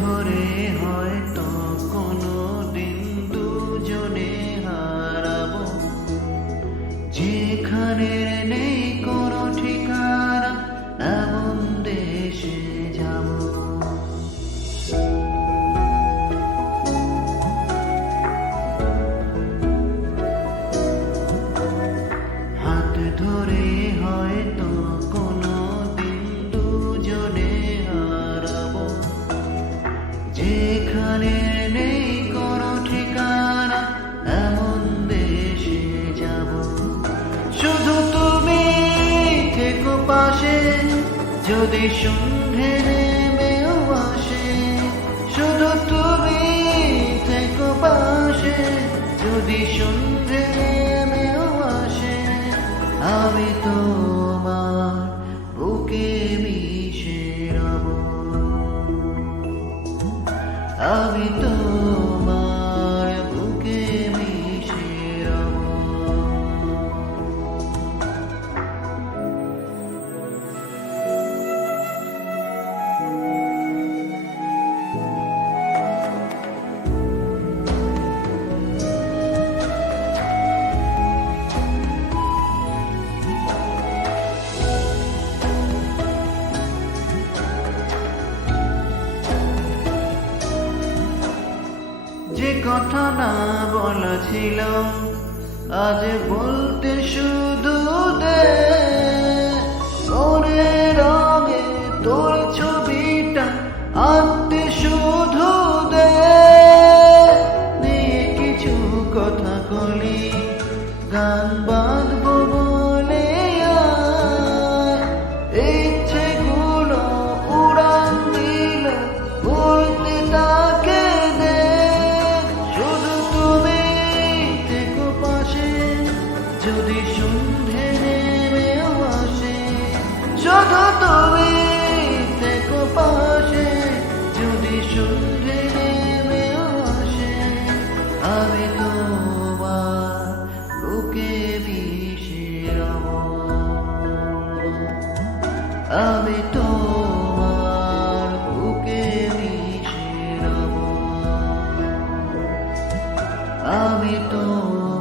ধরে হয়তো কোনো দিন দুজনে হারাবো, যেখানে নেই কোনো ঠিকানা, এমন দেশে যাব। হাত ধরে হয়তো কোনো দিন দুজনে হারাবো, যেখানে নেই কোনো ঠিকানা, এমন দেশে যাব। শুধু তুমি থেকো পাশে, যদি সন্ধে নেমেও আসে। শুধু তুমি থেকো পাশে, যদি সন্ধে নেমেও আসে। আমি তোমার বুকে মিশে রব, আমি তোমার বুকে মিশে রব। যে কথা না বলা ছিল, আজ বলতে শুধু দে। তোরে রঙে তোর ছবিটা আঁকতে শুধু দে। নিয়ে কিছু কথা বলি, গান বাঁধবো বলে ইচ্ছেগুলো উড়ান দিল, উড়তে তাকে দে। যদি সন্ধে নেমেও আসে, শুধু তুমি থেকো পাশে, যদি সন্ধে নেমেও আসে। আমি তোমার বুকে মিশে রব, আমি তোমার বুকে মিশে রব, আমি তোমার